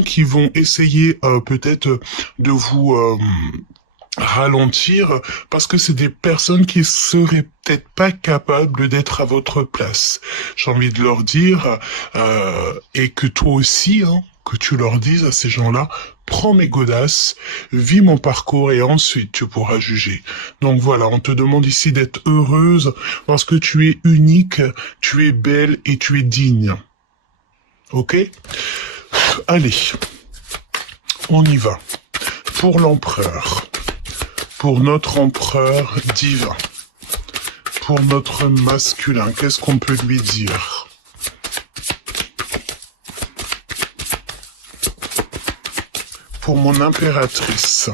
qui vont essayer peut-être de vous ralentir parce que c'est des personnes qui seraient peut-être pas capables d'être à votre place. J'ai envie de leur dire et que toi aussi, hein, que tu leur dises à ces gens-là, prends mes godasses, vis mon parcours et ensuite tu pourras juger. Donc voilà, on te demande ici d'être heureuse parce que tu es unique, tu es belle et tu es digne. Ok? Allez, on y va. Pour l'empereur. Pour notre empereur divin, pour notre masculin, qu'est-ce qu'on peut lui dire? Pour mon impératrice,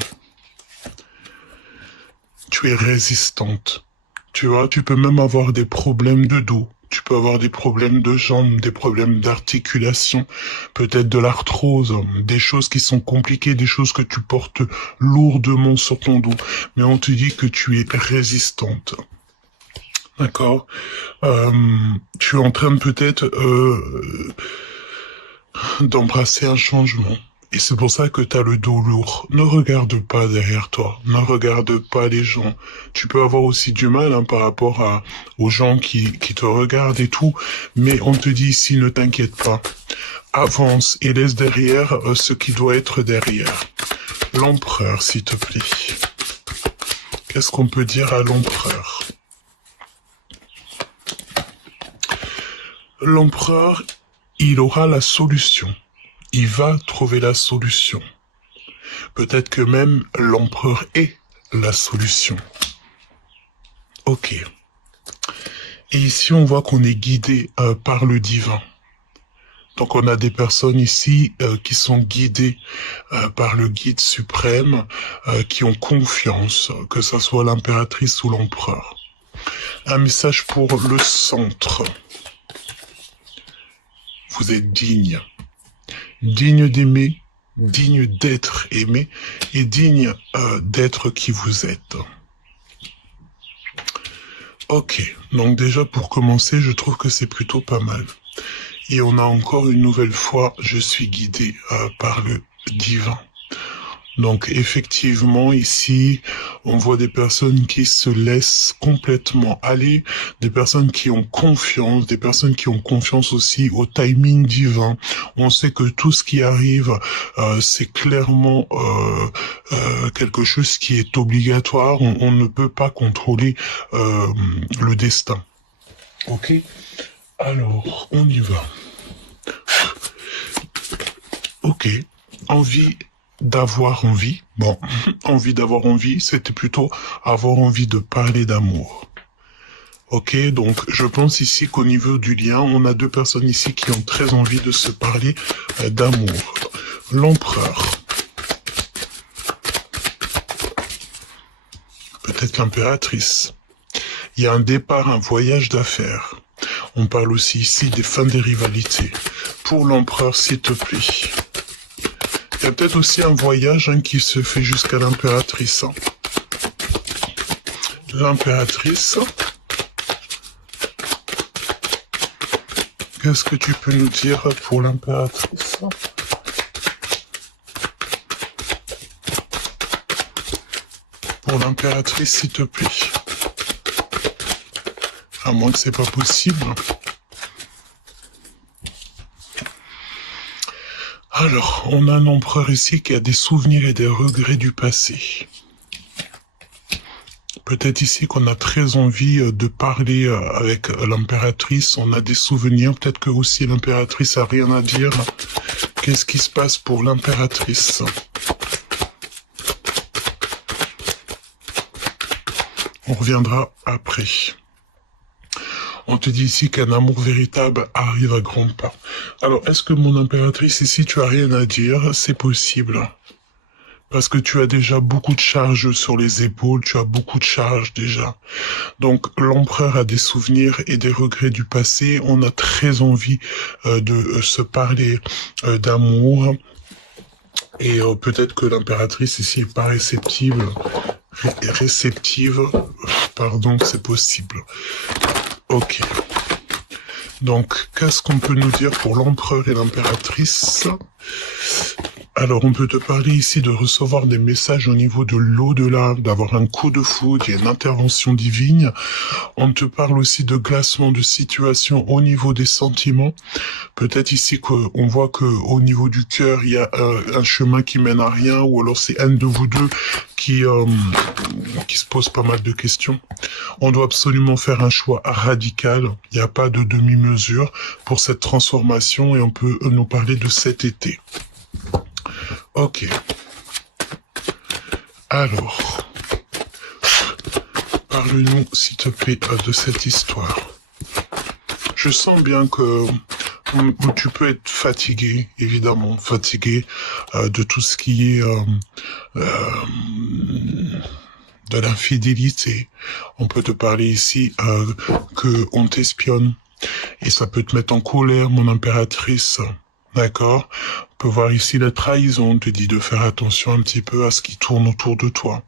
tu es résistante. Tu vois, tu peux même avoir des problèmes de dos. Tu peux avoir des problèmes de jambes, des problèmes d'articulation, peut-être de l'arthrose, des choses qui sont compliquées, des choses que tu portes lourdement sur ton dos. Mais on te dit que tu es résistante. D'accord. Tu es en train de peut-être d'embrasser un changement. Et c'est pour ça que tu as le dos lourd. Ne regarde pas derrière toi. Ne regarde pas les gens. Tu peux avoir aussi du mal hein, par rapport aux gens qui te regardent et tout. Mais on te dit ici, ne t'inquiète pas. Avance et laisse derrière ce qui doit être derrière. L'empereur, s'il te plaît. Qu'est-ce qu'on peut dire à l'empereur? L'empereur, il aura la solution. Il va trouver la solution. Peut-être que même l'empereur est la solution. Ok. Et ici, on voit qu'on est guidé par le divin. Donc, on a des personnes ici qui sont guidées par le guide suprême, qui ont confiance, que ce soit l'impératrice ou l'empereur. Un message pour le centre. Vous êtes digne. Digne d'aimer, digne d'être aimé et digne d'être qui vous êtes. Ok, donc déjà pour commencer, je trouve que c'est plutôt pas mal. Et on a encore une nouvelle fois, je suis guidé par le divin. Donc effectivement ici, on voit des personnes qui se laissent complètement aller, des personnes qui ont confiance, des personnes qui ont confiance aussi au timing divin. On sait que tout ce qui arrive, c'est clairement quelque chose qui est obligatoire. On ne peut pas contrôler le destin. Ok, alors on y va. Ok, envie d'avoir envie. Bon, envie d'avoir envie, c'était plutôt avoir envie de parler d'amour. Ok, donc je pense ici qu'au niveau du lien, on a deux personnes ici qui ont très envie de se parler d'amour. L'empereur. Peut-être l'impératrice. Il y a un départ, un voyage d'affaires. On parle aussi ici des fins des rivalités. Pour l'empereur, s'il te plaît. Il y a peut-être aussi un voyage hein, qui se fait jusqu'à l'impératrice. Hein. L'impératrice. Qu'est-ce que tu peux nous dire pour l'impératrice? Pour l'impératrice, s'il te plaît. À moins que c'est pas possible. Alors, on a un empereur ici qui a des souvenirs et des regrets du passé. Peut-être ici qu'on a très envie de parler avec l'impératrice, on a des souvenirs, peut-être que aussi l'impératrice a rien à dire. Qu'est-ce qui se passe pour l'impératrice? On reviendra après. On te dit ici qu'un amour véritable arrive à grands pas. Alors, est-ce que mon impératrice ici, tu as rien à dire? C'est possible. Parce que tu as déjà beaucoup de charges sur les épaules, tu as beaucoup de charges déjà. Donc, l'empereur a des souvenirs et des regrets du passé. On a très envie de se parler d'amour. Et peut-être que l'impératrice ici est pas réceptive. Pardon, c'est possible. Ok. Donc, qu'est-ce qu'on peut nous dire pour l'empereur et l'impératrice? Alors, on peut te parler ici de recevoir des messages au niveau de l'au-delà, d'avoir un coup de foudre, il y a une intervention divine. On te parle aussi de glacement de situation au niveau des sentiments. Peut-être ici qu'on voit que au niveau du cœur, il y a un chemin qui mène à rien, ou alors c'est un de vous deux qui se pose pas mal de questions. On doit absolument faire un choix radical. Il n'y a pas de demi-mesure pour cette transformation et on peut nous parler de cet été. Ok. Alors, parle-nous, s'il te plaît, de cette histoire. Je sens bien que tu peux être fatigué, évidemment, fatigué de tout ce qui est de l'infidélité. On peut te parler ici que on t'espionne et ça peut te mettre en colère, mon impératrice. D'accord? On peut voir ici la trahison, on te dit de faire attention un petit peu à ce qui tourne autour de toi.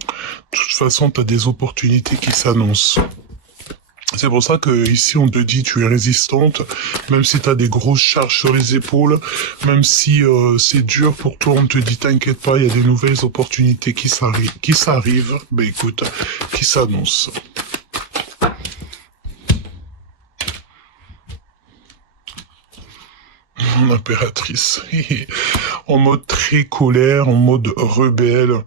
De toute façon, tu as des opportunités qui s'annoncent. C'est pour ça que ici on te dit tu es résistante, même si tu as des grosses charges sur les épaules, même si c'est dur pour toi, on te dit t'inquiète pas, il y a des nouvelles opportunités qui s'arrivent, ben écoute, qui s'annoncent. Mon impératrice, en mode très colère, en mode rebelle.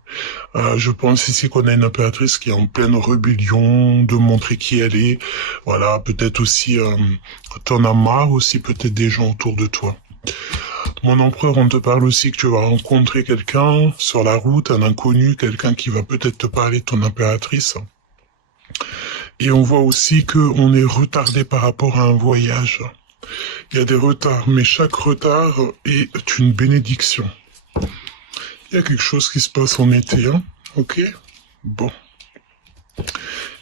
Je pense ici qu'on a une impératrice qui est en pleine rébellion, de montrer qui elle est. Voilà, peut-être aussi, t'en as marre aussi, peut-être des gens autour de toi. Mon empereur, on te parle aussi que tu vas rencontrer quelqu'un sur la route, un inconnu, quelqu'un qui va peut-être te parler de ton impératrice. Et on voit aussi qu'on est retardé par rapport à un voyage. Il y a des retards, mais chaque retard est une bénédiction. Il y a quelque chose qui se passe en été, hein? Ok? Bon.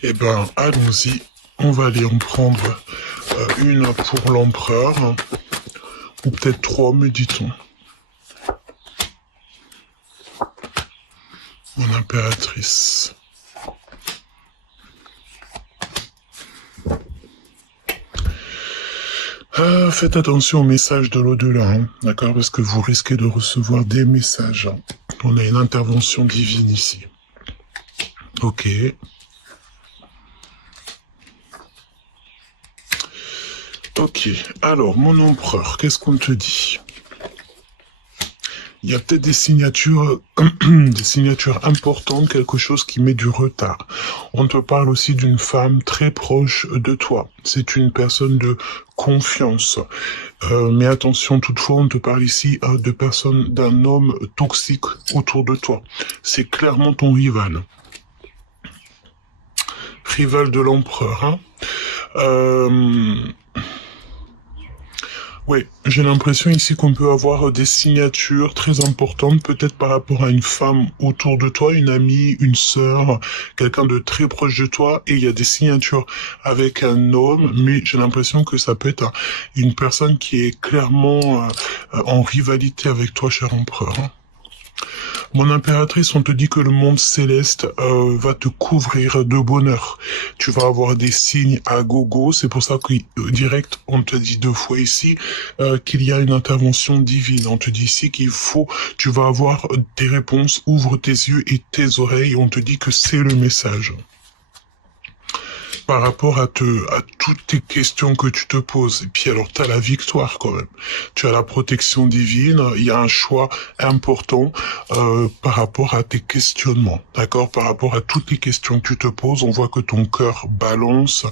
Eh ben, allons-y. On va aller en prendre une pour l'empereur. Ou peut-être 3, me dit-on. Mon impératrice. Faites attention aux messages de l'au-delà, hein, d'accord? Parce que vous risquez de recevoir des messages. On a une intervention divine ici. Ok. Ok. Alors, mon empereur, qu'est-ce qu'on te dit? Il y a peut-être des signatures, des signatures importantes, quelque chose qui met du retard. On te parle aussi d'une femme très proche de toi. C'est une personne de confiance. Mais attention, toutefois, on te parle ici de personnes, d'un homme toxique autour de toi. C'est clairement ton rival. Rival de l'empereur, hein. Oui, j'ai l'impression ici qu'on peut avoir des signatures très importantes, peut-être par rapport à une femme autour de toi, une amie, une sœur, quelqu'un de très proche de toi, et il y a des signatures avec un homme, mais j'ai l'impression que ça peut être une personne qui est clairement en rivalité avec toi, cher empereur. Mon impératrice, on te dit que le monde céleste va te couvrir de bonheur. Tu vas avoir des signes à gogo. C'est pour ça que direct, on te dit 2 fois ici qu'il y a une intervention divine. On te dit ici tu vas avoir des réponses. Ouvre tes yeux et tes oreilles. On te dit que c'est le message. Par rapport à toutes tes questions que tu te poses. Et puis alors, tu as la victoire quand même. Tu as la protection divine. Il y a un choix important par rapport à tes questionnements. D'accord? Par rapport à toutes les questions que tu te poses, on voit que ton cœur balance.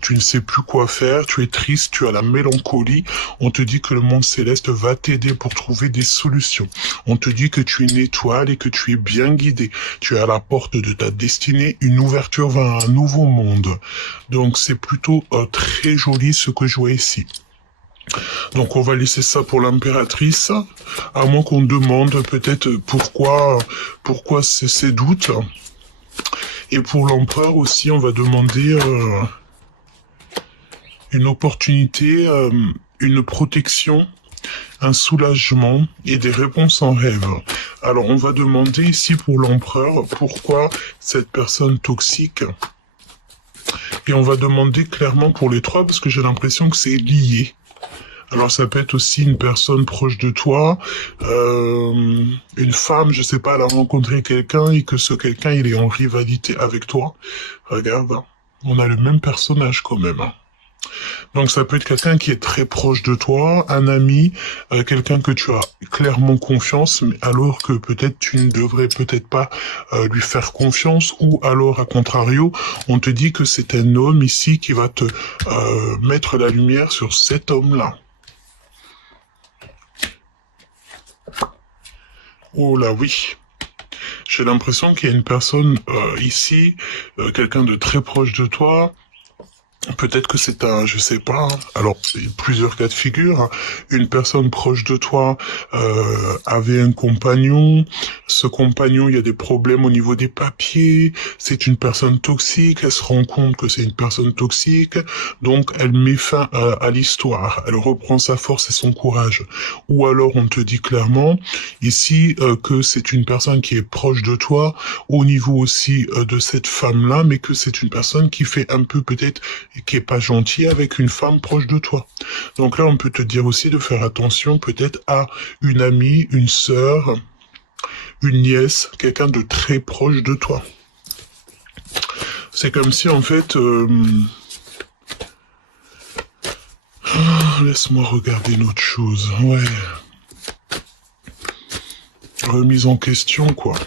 Tu ne sais plus quoi faire. Tu es triste. Tu as la mélancolie. On te dit que le monde céleste va t'aider pour trouver des solutions. On te dit que tu es une étoile et que tu es bien guidé. Tu es à la porte de ta destinée. Une ouverture vers un nouveau monde. Donc c'est plutôt très joli ce que je vois ici. Donc on va laisser ça pour l'impératrice, à moins qu'on demande peut-être pourquoi ces doutes. Et pour l'empereur aussi, on va demander une opportunité, une protection, un soulagement et des réponses en rêve. Alors on va demander ici pour l'empereur pourquoi cette personne toxique Et on va demander clairement pour les trois, parce que j'ai l'impression que c'est lié. Alors ça peut être aussi une personne proche de toi, une femme, je sais pas, elle a rencontré quelqu'un et que ce quelqu'un, il est en rivalité avec toi. Regarde, hein, on a le même personnage quand même. Hein. Donc ça peut être quelqu'un qui est très proche de toi, un ami, quelqu'un que tu as clairement confiance, mais alors que peut-être tu ne devrais peut-être pas lui faire confiance, ou alors à contrario, on te dit que c'est un homme ici qui va te mettre la lumière sur cet homme-là. Oh là oui, j'ai l'impression qu'il y a une personne ici, quelqu'un de très proche de toi. Peut-être que c'est un, je sais pas, hein. Alors plusieurs cas de figure. Hein. Une personne proche de toi avait un compagnon. Ce compagnon, il y a des problèmes au niveau des papiers. C'est une personne toxique. Elle se rend compte que c'est une personne toxique. Donc elle met fin à l'histoire. Elle reprend sa force et son courage. Ou alors on te dit clairement ici que c'est une personne qui est proche de toi, au niveau aussi de cette femme-là, mais que c'est une personne qui fait un peu peut-être qui est pas gentil avec une femme proche de toi. Donc là, on peut te dire aussi de faire attention peut-être à une amie, une sœur, une nièce, quelqu'un de très proche de toi. C'est comme si en fait... laisse-moi regarder une autre chose. Ouais. Remise en question, quoi.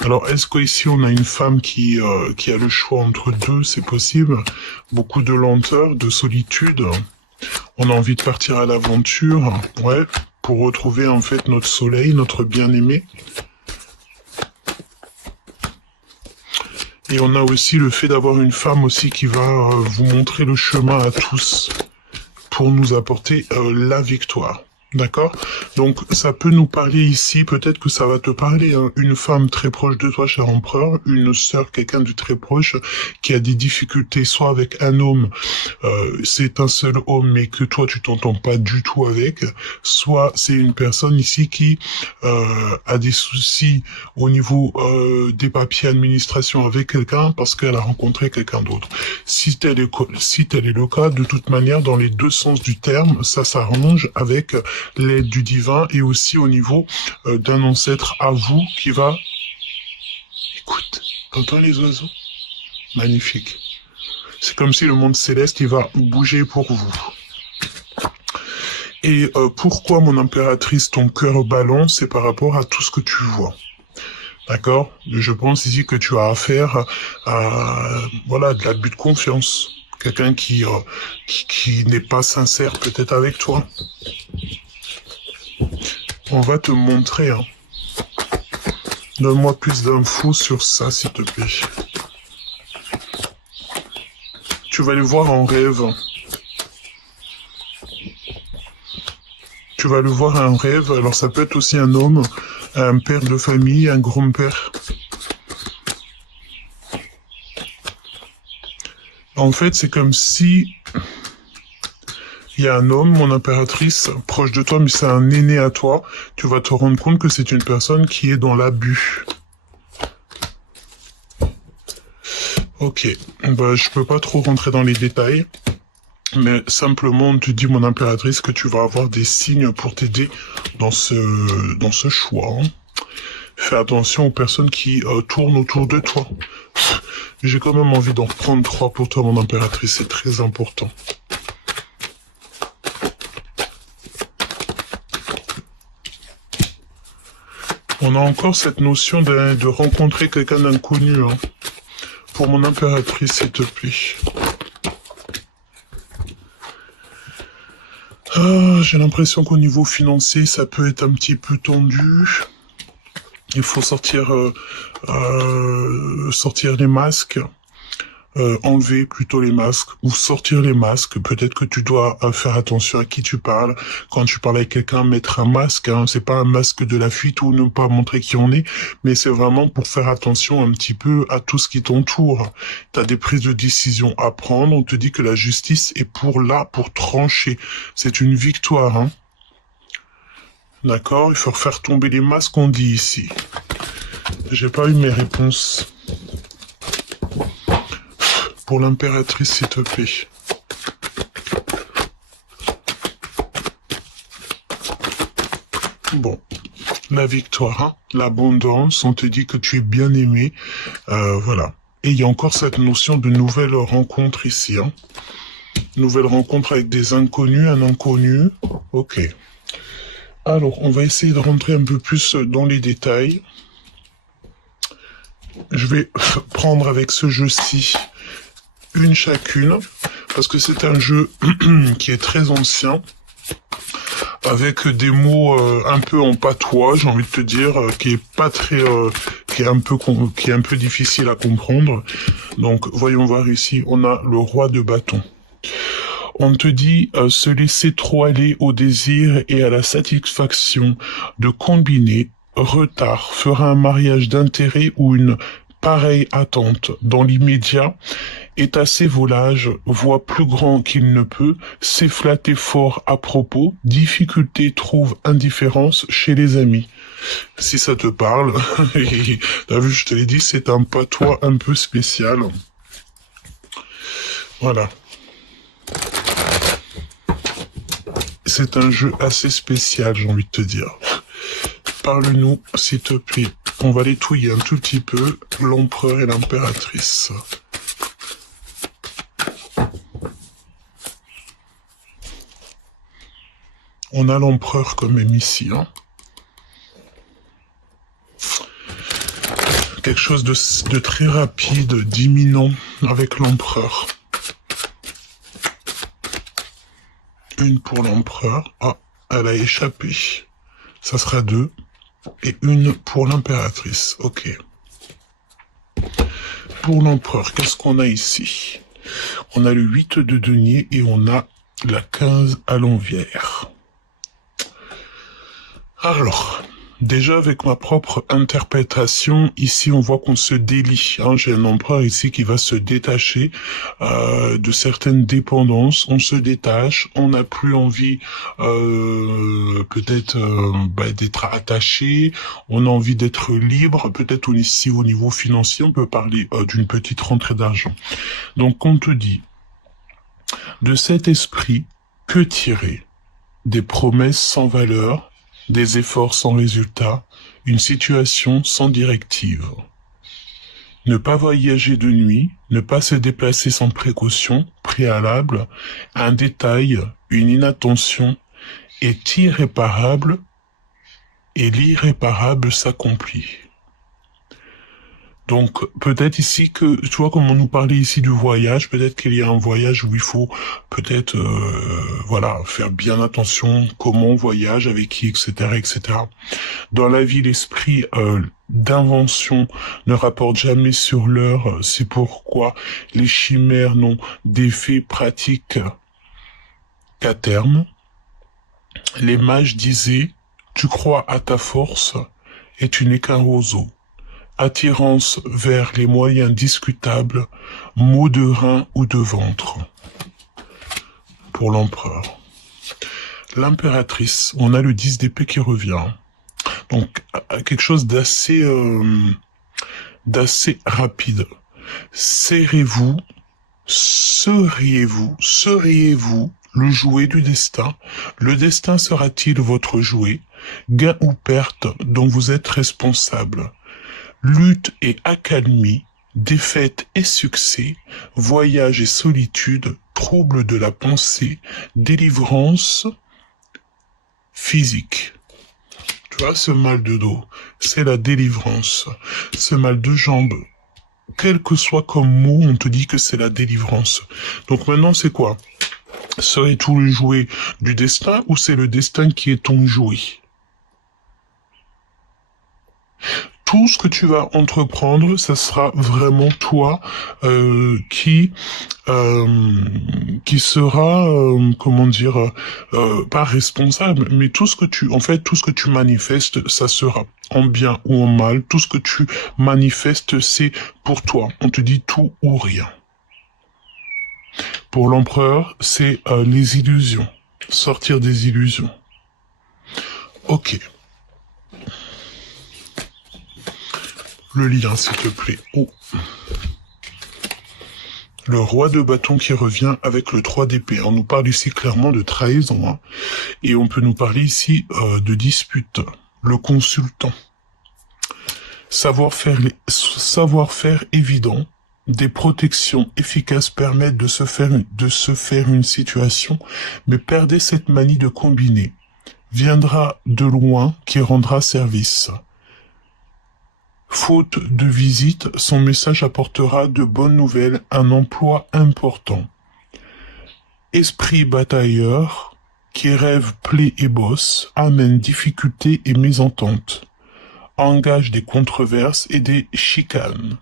Alors, est-ce qu'ici, on a une femme qui a le choix entre deux? C'est possible. Beaucoup de lenteur, de solitude. On a envie de partir à l'aventure, ouais, pour retrouver en fait notre soleil, notre bien-aimé. Et on a aussi le fait d'avoir une femme aussi qui va vous montrer le chemin à tous pour nous apporter la victoire. D'accord? Donc, ça peut nous parler ici, peut-être que ça va te parler, hein, une femme très proche de toi, cher empereur, une sœur, quelqu'un de très proche, qui a des difficultés, soit avec un homme, c'est un seul homme, mais que toi, tu t'entends pas du tout avec, soit c'est une personne ici qui a des soucis au niveau des papiers administration avec quelqu'un, parce qu'elle a rencontré quelqu'un d'autre. Si tel est le cas, de toute manière, dans les deux sens du terme, ça s'arrange avec l'aide du divin et aussi au niveau d'un ancêtre à vous qui va... Écoute, t'entends les oiseaux? Magnifique. C'est comme si le monde céleste, il va bouger pour vous. Et pourquoi, mon impératrice, ton cœur balance, c'est par rapport à tout ce que tu vois. D'accord? Je pense ici que tu as affaire à voilà, de l'abus de confiance. Quelqu'un qui n'est pas sincère peut-être avec toi. On va te montrer. Hein. Donne-moi plus d'infos sur ça, s'il te plaît. Tu vas le voir en rêve. Tu vas le voir en rêve. Alors ça peut être aussi un homme, un père de famille, un grand-père. En fait, c'est comme si... Il y a un homme, mon impératrice, proche de toi, mais c'est un aîné à toi. Tu vas te rendre compte que c'est une personne qui est dans l'abus. Ok, bah, je peux pas trop rentrer dans les détails, mais simplement on te dit, mon impératrice, que tu vas avoir des signes pour t'aider dans ce choix. Hein. Fais attention aux personnes qui tournent autour de toi. J'ai quand même envie d'en prendre 3 pour toi, mon impératrice, c'est très important. On a encore cette notion de rencontrer quelqu'un d'inconnu. Hein. Pour mon impératrice, s'il te plaît. Ah, j'ai l'impression qu'au niveau financier, ça peut être un petit peu tendu. Il faut sortir les masques. Enlever plutôt les masques ou sortir les masques. Peut-être que tu dois faire attention à qui tu parles. Quand tu parles avec quelqu'un, mettre un masque. Hein, c'est pas un masque de la fuite ou ne pas montrer qui on est, mais c'est vraiment pour faire attention un petit peu à tout ce qui t'entoure. Tu as des prises de décision à prendre. On te dit que la justice est pour trancher. C'est une victoire. Hein. D'accord? Il faut faire tomber les masques, on dit ici. J'ai pas eu mes réponses. pour l'impératrice, s'il te plaît. Bon, la victoire, hein, l'abondance, on te dit que tu es bien aimé, voilà. Et il y a encore cette notion de nouvelle rencontre ici, hein. Nouvelle rencontre avec des inconnus, un inconnu, ok. Alors, on va essayer de rentrer un peu plus dans les détails. Je vais prendre avec ce jeu-ci une chacune, parce que c'est un jeu qui est très ancien, avec des mots un peu en patois, j'ai envie de te dire, qui est pas très, qui est un peu difficile à comprendre. Donc, voyons voir ici, on a le roi de bâton. On te dit se laisser trop aller au désir et à la satisfaction de combiner retard fera un mariage d'intérêt ou une pareille attente dans l'immédiat est assez volage, voit plus grand qu'il ne peut, s'est flatté fort à propos, difficulté trouve indifférence chez les amis. Si ça te parle, t'as vu, je te l'ai dit, c'est un patois un peu spécial. Voilà. C'est un jeu assez spécial, j'ai envie de te dire. Parle-nous, s'il te plaît. On va les touiller un tout petit peu, l'empereur et l'impératrice. On a l'empereur quand même ici, hein. Quelque chose de très rapide, d'imminent avec l'empereur. Une pour l'empereur. Ah, elle a échappé. Ça sera 2. Et une pour l'impératrice. Ok. Pour l'empereur, qu'est-ce qu'on a ici? On a le 8 de denier et on a la 15 à l'envers. Alors, déjà avec ma propre interprétation, ici on voit qu'on se délie. Hein. J'ai un empereur ici qui va se détacher de certaines dépendances. On se détache, on n'a plus envie peut-être d'être attaché, on a envie d'être libre. Peut-être ici au niveau financier, on peut parler d'une petite rentrée d'argent. Donc on te dit, de cet esprit, que tirer? Des promesses sans valeur, des efforts sans résultat, une situation sans directive. Ne pas voyager de nuit, ne pas se déplacer sans précaution préalable, un détail, une inattention est irréparable et l'irréparable s'accomplit. Donc peut-être ici que, tu vois, comme on nous parlait ici du voyage, peut-être qu'il y a un voyage où il faut peut-être, voilà, faire bien attention, comment on voyage, avec qui, etc., etc. Dans la vie, l'esprit d'invention ne rapporte jamais sur l'heure, c'est pourquoi les chimères n'ont d'effet pratique qu'à terme. Les mages disaient, tu crois à ta force et tu n'es qu'un roseau. Attirance vers les moyens discutables, maux de rein ou de ventre. Pour l'empereur. L'impératrice, on a le 10 d'épée qui revient. Donc, quelque chose d'assez rapide. Seriez-vous le jouet du destin? Le destin sera-t-il votre jouet? Gain ou perte dont vous êtes responsable? Lutte et accalmie, défaite et succès, voyage et solitude, trouble de la pensée, délivrance physique. Tu vois, ce mal de dos, c'est la délivrance. Ce mal de jambes, quel que soit comme mot, on te dit que c'est la délivrance. Donc maintenant, c'est quoi? Serais-tu le jouet du destin ou c'est le destin qui est ton jouet? Tout ce que tu vas entreprendre, ça sera vraiment toi qui sera, comment dire, pas responsable, mais tout ce que tu manifestes, ça sera en bien ou en mal. Tout ce que tu manifestes, c'est pour toi. On te dit tout ou rien. Pour l'empereur, c'est les illusions, sortir des illusions. Ok. Le lien, s'il te plaît. Oh. Le roi de bâton qui revient avec le 3 d'épée. On nous parle ici clairement de trahison. Hein. Et on peut nous parler ici de dispute. Le consultant. Savoir-faire évident. Des protections efficaces permettent de se faire une situation, mais perdez cette manie de combiner. Viendra de loin qui rendra service. Faute de visite, son message apportera de bonnes nouvelles, un emploi important. Esprit batailleur, qui rêve, plaie et bosse, amène difficultés et mésententes. Engage des controverses et des chicanes.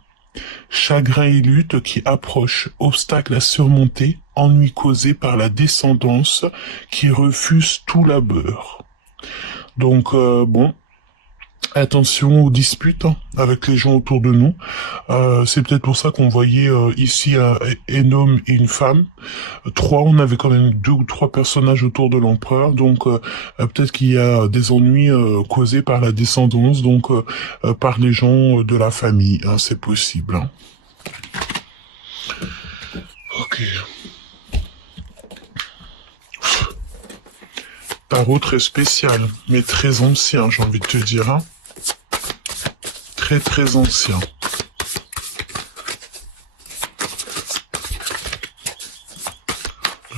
Chagrin et lutte qui approche, obstacles à surmonter, ennuis causés par la descendance qui refuse tout labeur. Donc, bon, attention aux disputes hein, avec les gens autour de nous. C'est peut-être pour ça qu'on voyait ici un homme et une femme. 3, on avait quand même 2 ou 3 personnages autour de l'empereur. Donc peut-être qu'il y a des ennuis causés par la descendance, donc par les gens de la famille. Hein, c'est possible. Hein. Ok. Tarot très spécial, mais très ancien, j'ai envie de te dire. Hein. Très ancien.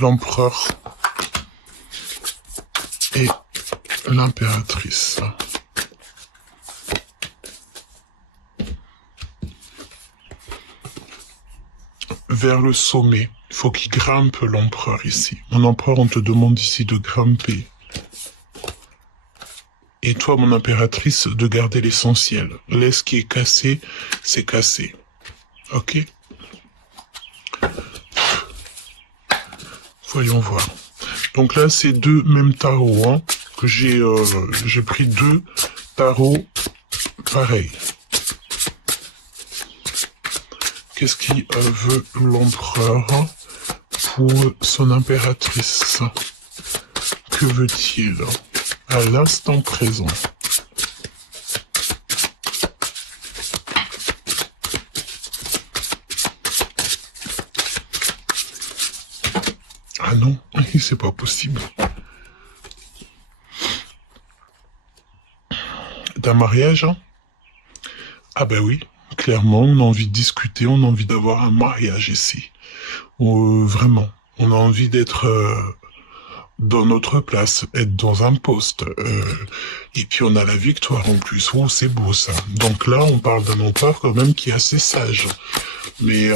L'empereur et l'impératrice. Vers le sommet. Il faut qu'il grimpe l'empereur ici. Mon empereur, on te demande ici de grimper. Et toi, mon impératrice, de garder l'essentiel. Laisse ce qui est cassé, c'est cassé. Ok? Voyons voir. Donc là, c'est 2 mêmes tarots, hein, que j'ai pris 2 tarots pareils. Qu'est-ce qu'il veut l'empereur pour son impératrice? Que veut-il à l'instant présent? Ah non, c'est pas possible. D'un mariage? Ah ben oui, clairement, on a envie de discuter, on a envie d'avoir un mariage ici. Vraiment, on a envie d'être dans notre place, être dans un poste. Et puis on a la victoire en plus. Oh, c'est beau ça. Donc là, on parle d'un empereur quand même qui est assez sage. Mais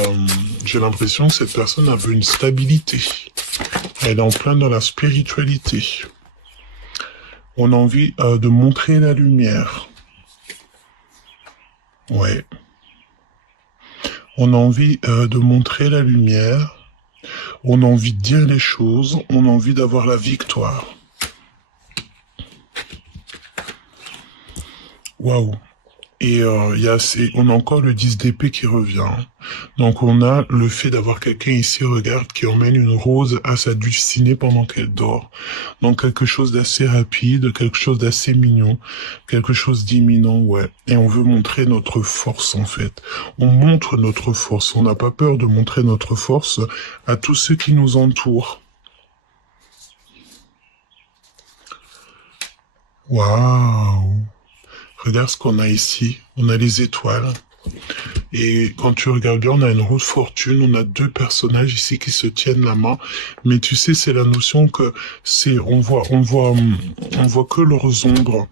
j'ai l'impression que cette personne a un peu une stabilité. Elle est en plein dans la spiritualité. On a envie de montrer la lumière. Ouais. On a envie de montrer la lumière. On a envie de dire les choses. On a envie d'avoir la victoire. Waouh. Et on a encore le 10 d'épée qui revient. Donc on a le fait d'avoir quelqu'un ici, regarde, qui emmène une rose à sa dulcinée pendant qu'elle dort. Donc quelque chose d'assez rapide, quelque chose d'assez mignon, quelque chose d'imminent, ouais. Et on veut montrer notre force en fait. On montre notre force, on n'a pas peur de montrer notre force à tous ceux qui nous entourent. Waouh! Regarde ce qu'on a ici. On a les étoiles. Et quand tu regardes bien, on a une rose fortune. On a 2 personnages ici qui se tiennent la main. Mais tu sais, c'est la notion que on voit que leurs ombres.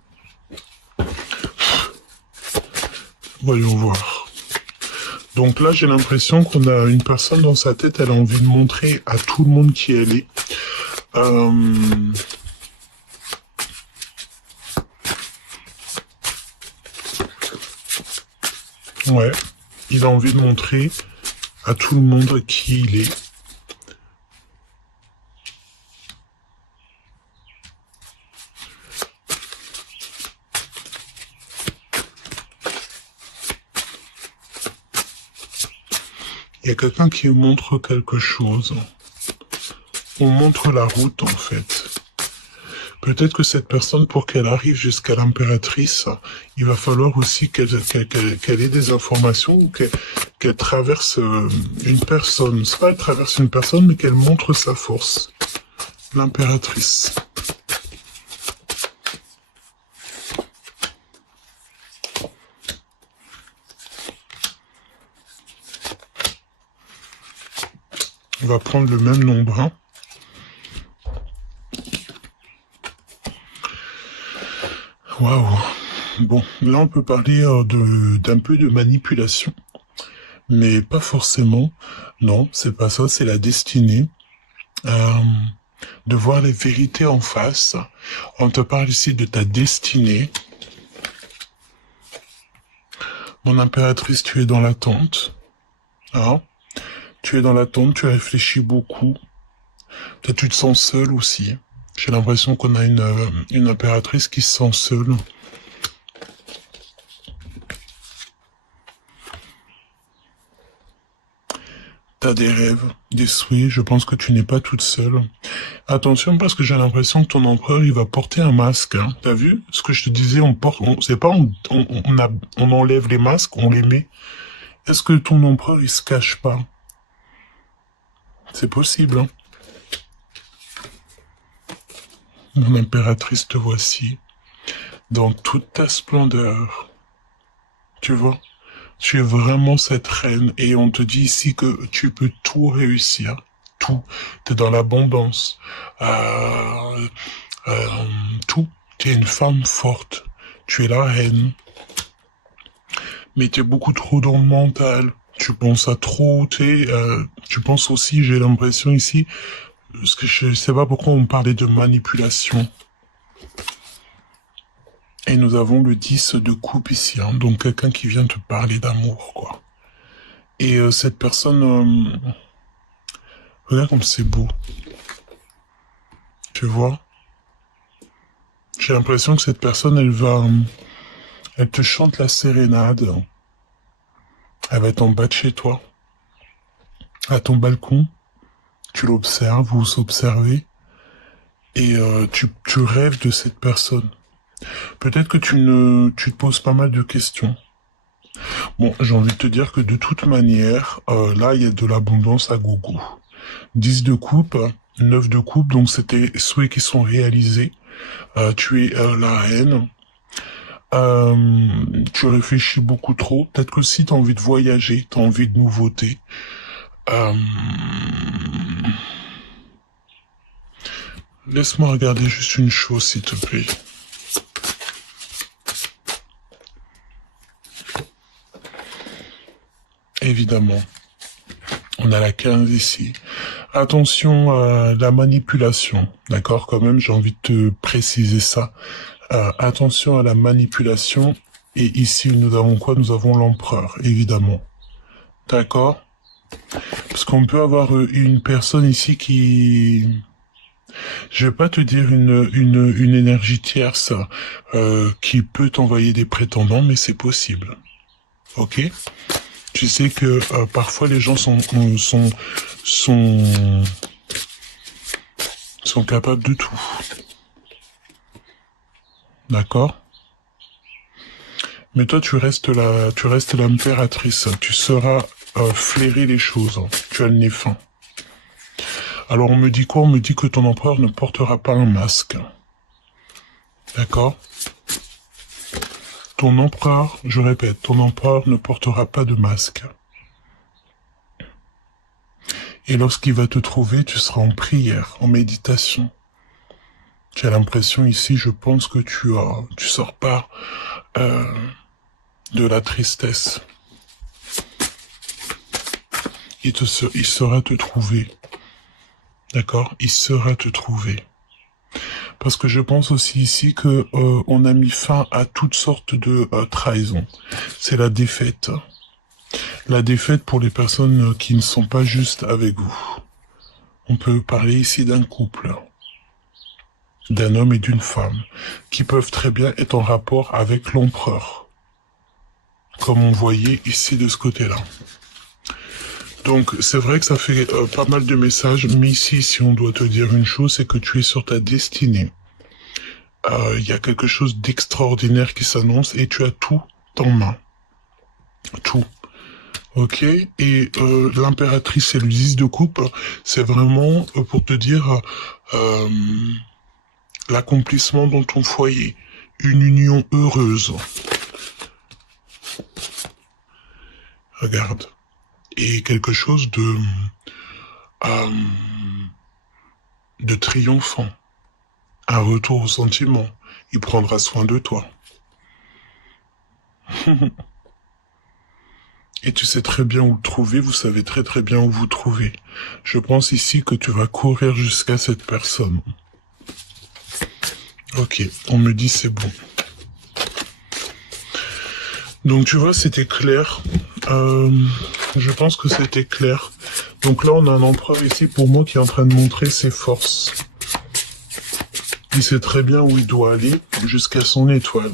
Voyons voir. Donc là, j'ai l'impression qu'on a une personne dans sa tête. Elle a envie de montrer à tout le monde qui elle est. Ouais, il a envie de montrer à tout le monde qui il est. Il y a quelqu'un qui montre quelque chose. On montre la route en fait. Peut-être que cette personne, pour qu'elle arrive jusqu'à l'impératrice, il va falloir aussi qu'elle ait des informations ou qu'elle traverse une personne. C'est pas qu'elle traverse une personne, mais qu'elle montre sa force. L'impératrice. On va prendre le même nombre, hein. Waouh. Bon, là on peut parler d'un peu de manipulation, mais pas forcément. Non, c'est pas ça, c'est la destinée. De voir les vérités en face. On te parle ici de ta destinée. Mon impératrice, tu es dans l'attente. Hein? Tu es dans l'attente, tu réfléchis beaucoup. Peut-être tu te sens seule aussi. J'ai l'impression qu'on a une impératrice qui se sent seule. T'as des rêves, des souhaits, je pense que tu n'es pas toute seule. Attention parce que j'ai l'impression que ton empereur il va porter un masque. Hein. T'as vu ce que je te disais, c'est pas on enlève les masques, on les met. Est-ce que ton empereur il se cache pas? C'est possible. Hein. Mon impératrice, te voici dans toute ta splendeur. Tu vois? Tu es vraiment cette reine et on te dit ici que tu peux tout réussir. Tout. Tu es dans l'abondance. Tout. Tu es une femme forte. Tu es la reine. Mais tu es beaucoup trop dans le mental. Tu penses à trop. Tu penses aussi, j'ai l'impression ici, parce que je sais pas pourquoi on parlait de manipulation. Et nous avons le 10 de coupe ici, hein, donc quelqu'un qui vient te parler d'amour, quoi. Et cette personne, regarde comme c'est beau. Tu vois? J'ai l'impression que cette personne, elle te chante la sérénade. Elle va être en bas de chez toi, à ton balcon. Tu l'observes, vous vous observez, et tu rêves de cette personne. Peut-être que tu te poses pas mal de questions. Bon, j'ai envie de te dire que de toute manière, là, il y a de l'abondance à gogo. 10 de coupe, 9 de coupe, donc c'était souhaits qui sont réalisés. Tu es la reine. Tu réfléchis beaucoup trop. Peut-être que si tu as envie de voyager, tu as envie de nouveautés. Laisse-moi regarder juste une chose, s'il te plaît. Évidemment. On a la 15 ici. Attention à la manipulation, d'accord? Quand même, j'ai envie de te préciser ça. Attention à la manipulation. Et ici, nous avons quoi? Nous avons l'empereur, évidemment. D'accord? Parce qu'on peut avoir une personne ici qui... Je vais pas te dire une énergie tierce qui peut t'envoyer des prétendants, mais c'est possible. Ok? Tu sais que parfois les gens sont capables de tout. D'accord? Mais toi, tu restes l'impératrice. Tu sauras flairer les choses. Tu as le nez fin. Alors on me dit quoi? On me dit que ton empereur ne portera pas un masque. D'accord? Ton empereur, je répète, ton empereur ne portera pas de masque. Et lorsqu'il va te trouver, tu seras en prière, en méditation. J'ai l'impression ici, je pense que tu sors pas de la tristesse. Il saura te trouver. D'accord? Il saura te trouver. Parce que je pense aussi ici que on a mis fin à toutes sortes de trahisons. C'est la défaite. La défaite pour les personnes qui ne sont pas justes avec vous. On peut parler ici d'un couple, d'un homme et d'une femme, qui peuvent très bien être en rapport avec l'empereur, comme on voyait ici de ce côté-là. Donc c'est vrai que ça fait pas mal de messages, mais ici, si on doit te dire une chose, c'est que tu es sur ta destinée. Il y a quelque chose d'extraordinaire qui s'annonce et tu as tout en main. Tout. Ok, et l'impératrice et le 10 de coupe, c'est vraiment pour te dire euh, l'accomplissement dans ton foyer, une union heureuse. Regarde, et quelque chose de triomphant, un retour au sentiment. Il prendra soin de toi. Et tu sais très bien où le trouver, vous savez très très bien où vous trouver. Je pense ici que tu vas courir jusqu'à cette personne. Ok, on me dit c'est bon. Donc tu vois, c'était clair. Je pense que c'était clair. Donc là, on a un empereur ici pour moi qui est en train de montrer ses forces. Il sait très bien où il doit aller jusqu'à son étoile.